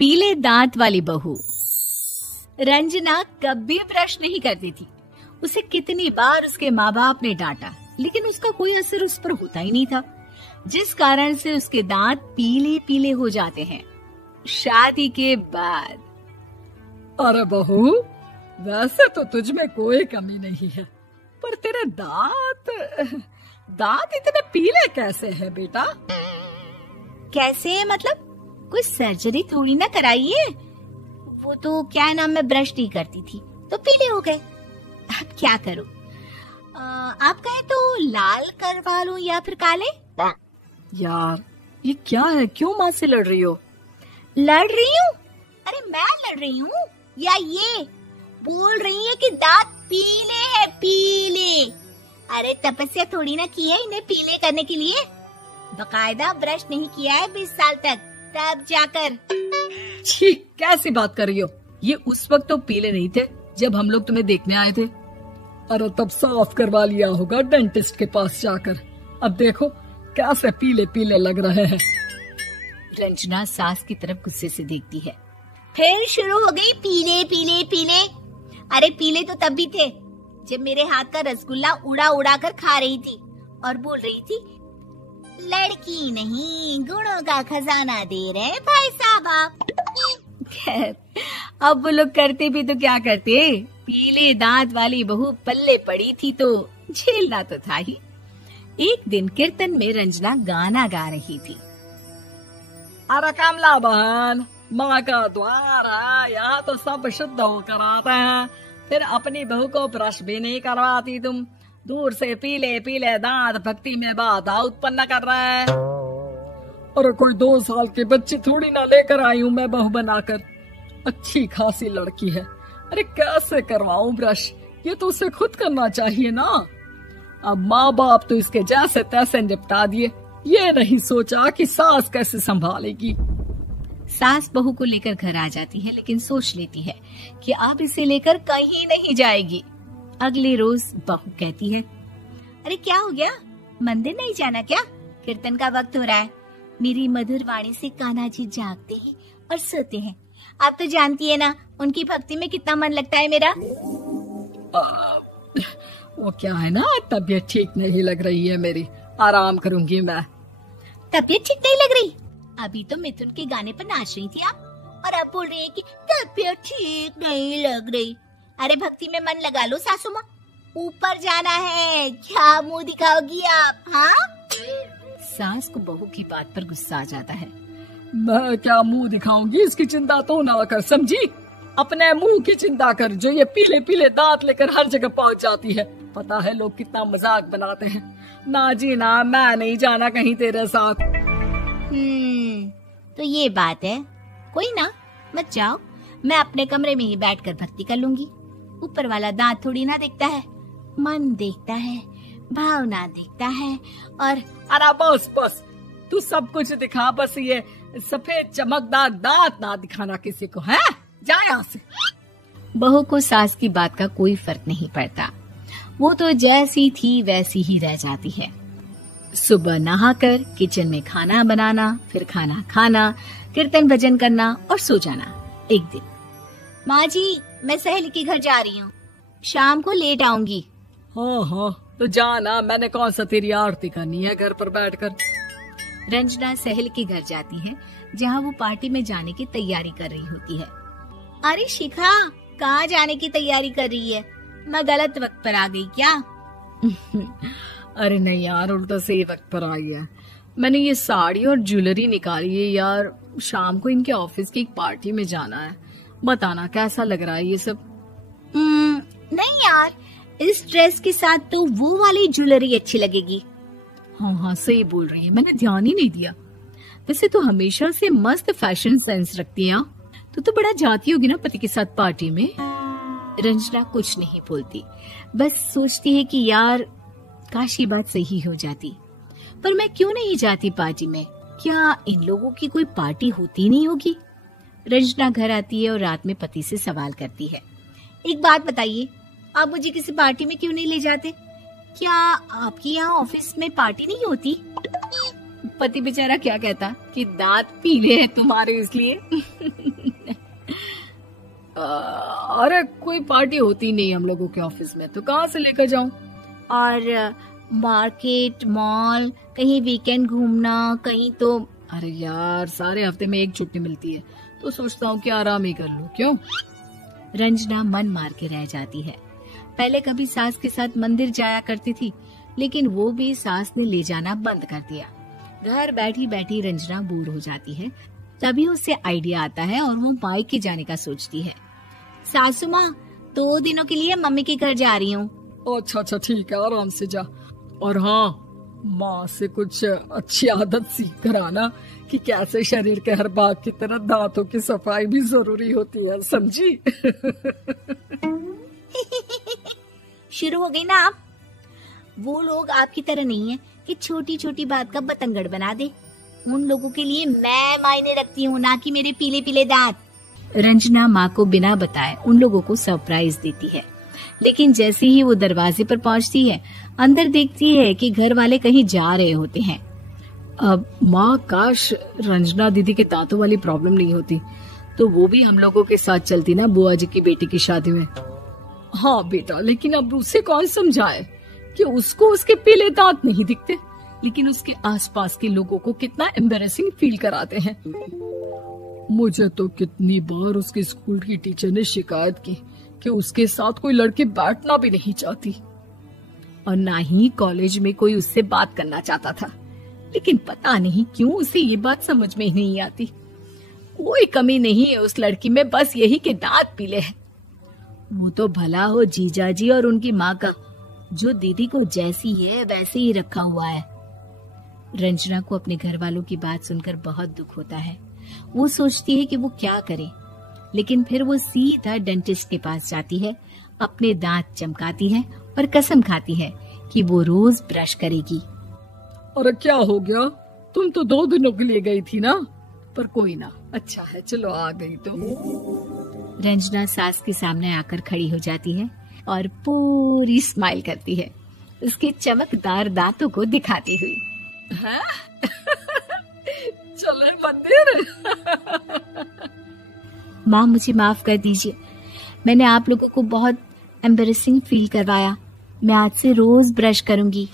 पीले दांत वाली बहू। रंजना कभी ब्रश नहीं करती थी। उसे कितनी बार उसके माँ बाप ने डांटा, लेकिन उसका कोई असर उस पर होता ही नहीं था, जिस कारण से उसके दांत पीले पीले हो जाते हैं। शादी के बाद। अरे बहू, वैसे तो तुझ में कोई कमी नहीं है, पर तेरे दांत इतने पीले कैसे हैं बेटा? कैसे मतलब? कोई सर्जरी थोड़ी ना कराइए। वो तो क्या नाम, मैं ब्रश नहीं करती थी तो पीले हो गए। अब क्या करूं? आप कहें तो लाल करवा लूं या फिर काले? यार ये क्या है, क्यों माँ से लड़ रही हो? लड़ रही हूँ? अरे मैं लड़ रही हूँ या ये बोल रही है कि दांत पीले हैं, पीले। अरे तपस्या थोड़ी ना की है इन्हें पीले करने के लिए। बकायदा ब्रश नहीं किया है 20 साल तक, तब जाकर। छी, कैसी बात कर रही हो? ये उस वक्त तो पीले नहीं थे जब हम लोग तुम्हें देखने आए थे। अरे तब साफ करवा लिया होगा डेंटिस्ट के पास जाकर। अब देखो कैसे पीले पीले लग रहे हैं। रंजना सास की तरफ गुस्से से देखती है। फिर शुरू हो गई पीले पीले पीले। अरे पीले तो तब भी थे जब मेरे हाथ का रसगुल्ला उड़ा उड़ा कर खा रही थी और बोल रही थी, लड़की नहीं गुणों का खजाना दे रहे भाई साहब आप। खैर, अब वो लोग करते भी तो क्या करते, पीले दांत वाली बहू पल्ले पड़ी थी तो झेलना तो था ही। एक दिन कीर्तन में रंजना गाना गा रही थी। अरे कमला बहन, माँ का द्वार है, यहाँ तो सब शुद्ध होकर आते हैं, फिर अपनी बहू को ब्रश भी नहीं करवाती तुम। दूर से पीले पीले दांत भक्ति में बाधा उत्पन्न कर रहे हैं। अरे कोई 2 साल की बच्ची थोड़ी ना लेकर आई हूँ मैं बहू बनाकर। अच्छी खासी लड़की है, अरे कैसे करवाऊं ब्रश? ये तो उसे खुद करना चाहिए ना। अब माँ बाप तो इसके जैसे तैसे निपटा दिए, ये नहीं सोचा कि सास कैसे संभालेगी। सास बहू को लेकर घर आ जाती है, लेकिन सोच लेती है कि अब इसे लेकर कहीं नहीं जाएगी। अगले रोज बहू कहती है, अरे क्या हो गया, मंदिर नहीं जाना क्या? कीर्तन का वक्त हो रहा है। मेरी मधुर वाणी से कान्हा जी जागते हैं और सोते हैं। आप तो जानती है ना उनकी भक्ति में कितना मन लगता है मेरा। वो क्या है ना, तबीयत ठीक नहीं लग रही है मेरी, आराम करूंगी मैं। तबीयत ठीक नहीं लग रही? अभी तो मिथुन के गाने पर नाच रही थी आप, और अब बोल रही है कि तबीयत ठीक नहीं लग रही। अरे भक्ति में मन लगा लो सासू माँ, ऊपर जाना है, क्या मुंह दिखाओगी आप? हाँ? सास को बहू की बात पर गुस्सा आ जाता है। मैं क्या मुंह दिखाऊंगी, इसकी चिंता तो ना कर, समझी? अपने मुंह की चिंता कर, जो ये पीले पीले दांत लेकर हर जगह पहुंच जाती है। पता है लोग कितना मजाक बनाते हैं। ना जी ना, मैं नहीं जाना कहीं तेरे साथ। तो ये बात है, कोई ना, मत जाओ, मैं अपने कमरे में ही बैठकर भक्ति कर लूंगी। ऊपर वाला दांत थोड़ी ना देखता है, मन देखता है, भावना देखता है। और अरे बस बस, तू सब कुछ दिखा, बस ये सफेद चमकदार दांत ना दिखाना किसी को, है? जा यहाँ से। बहू को सास की बात का कोई फर्क नहीं पड़ता, वो तो जैसी थी वैसी ही रह जाती है। सुबह नहाकर किचन में खाना बनाना, फिर खाना खाना, कीर्तन भजन करना और सो जाना। एक दिन, माँ जी मैं सहेली के घर जा रही हूँ, शाम को लेट आऊंगी। हाँ हाँ तो जाना, मैंने कौन सा तेरी आरती करनी है घर पर बैठकर। रंजना सहेली के घर जाती है, जहाँ वो पार्टी में जाने की तैयारी कर रही होती है। अरे शिखा, कहाँ जाने की तैयारी कर रही है? मैं गलत वक्त पर आ गई क्या? अरे नहीं यार, उल्टा सही वक्त पर आ गया। मैंने ये साड़ी और ज्वेलरी निकाली है यार, शाम को इनके ऑफिस की एक पार्टी में जाना है। बताना कैसा लग रहा है ये सब? नहीं यार, इस ड्रेस के साथ तो वो वाली ज्वेलरी अच्छी लगेगी। हाँ हाँ सही बोल रही है, मैंने ध्यान ही नहीं दिया। वैसे तो हमेशा से मस्त फैशन सेंस रखती है। तो बड़ा जाती होगी ना पति के साथ पार्टी में। रंजना कुछ नहीं बोलती, बस सोचती है कि यार काश ये बात सही हो जाती, पर मैं क्यों नहीं जाती पार्टी में? क्या इन लोगों की कोई पार्टी होती नहीं होगी? रंजना घर आती है और रात में पति से सवाल करती है, एक बात बताइए, आप मुझे किसी पार्टी में क्यों नहीं ले जाते? क्या आपके यहाँ ऑफिस में पार्टी नहीं होती? पति बेचारा क्या कहता कि दांत पीले हैं तुम्हारे इसलिए। अरे कोई पार्टी होती नहीं हम लोगों के ऑफिस में, तो कहाँ से लेकर जाऊं? और मार्केट, मॉल, कहीं वीकेंड घूमना, कहीं तो। अरे यार सारे हफ्ते में एक छुट्टी मिलती है, तो सोचता हूँ कि आराम ही कर लूं। क्यों? रंजना मन मार के रह जाती है। पहले कभी सास के साथ मंदिर जाया करती थी, लेकिन वो भी सास ने ले जाना बंद कर दिया। घर बैठी बैठी रंजना बोर हो जाती है। तभी उसे आइडिया आता है और वो मायके जाने का सोचती है। सासू माँ, 2 दिनों के लिए मम्मी के घर जा रही हूँ। अच्छा ठीक है, आराम से जा। और हाँ, माँ से कुछ अच्छी आदत सीख कर आना कि कैसे शरीर के हर भाग की तरह दांतों की सफाई भी जरूरी होती है, समझी? शुरू हो गई ना आप। वो लोग आपकी तरह नहीं है कि छोटी छोटी बात का बतंगड़ बना दे। उन लोगों के लिए मैं मायने रखती हूँ, ना कि मेरे पीले पीले दांत। रंजना माँ को बिना बताए उन लोगों को सरप्राइज देती है, लेकिन जैसे ही वो दरवाजे पर पहुँचती है, अंदर देखती है कि घर वाले कहीं जा रहे होते हैं। अब माँ, काश रंजना दीदी के दांतों वाली प्रॉब्लम नहीं होती, तो वो भी हम लोगों के साथ चलती ना बुआ जी की बेटी की शादी में। हाँ बेटा, लेकिन अब उसे कौन समझाए कि उसको उसके पीले दांत नहीं दिखते, लेकिन उसके आसपास के लोगों को कितना एम्बैरेसिंग फील कराते हैं। मुझे तो कितनी बार उसके स्कूल की टीचर ने शिकायत की कि उसके साथ कोई लड़की बैठना भी नहीं चाहती, और ना ही कॉलेज में कोई उससे बात करना चाहता था। लेकिन पता नहीं क्यों उसे ये बात समझ में ही नहीं आती। कोई कमी नहीं है उस लड़की में, बस यही कि दांत पीले हैं। वो तो भला हो जीजा जी और उनकी माँ का, जो दीदी को जैसी है वैसे ही रखा हुआ है। रंजना को अपने घर वालों की बात सुनकर बहुत दुख होता है। वो सोचती है कि वो क्या करे, लेकिन फिर वो सीधा डेंटिस्ट के पास जाती है, अपने दांत चमकाती है और कसम खाती है कि वो रोज ब्रश करेगी। अरे क्या हो गया? तुम तो 2 दिनों के लिए गई थी ना, पर कोई ना, अच्छा है, चलो आ गई तो। रंजना सास के सामने आकर खड़ी हो जाती है और पूरी स्माइल करती है, उसके चमकदार दांतों को दिखाती हुई। हैं? चले मंदिर? माँ, मुझे माफ कर दीजिए, मैंने आप लोगों को बहुत एम्बैरेसिंग फील करवाया। मैं आज से रोज ब्रश करूंगी।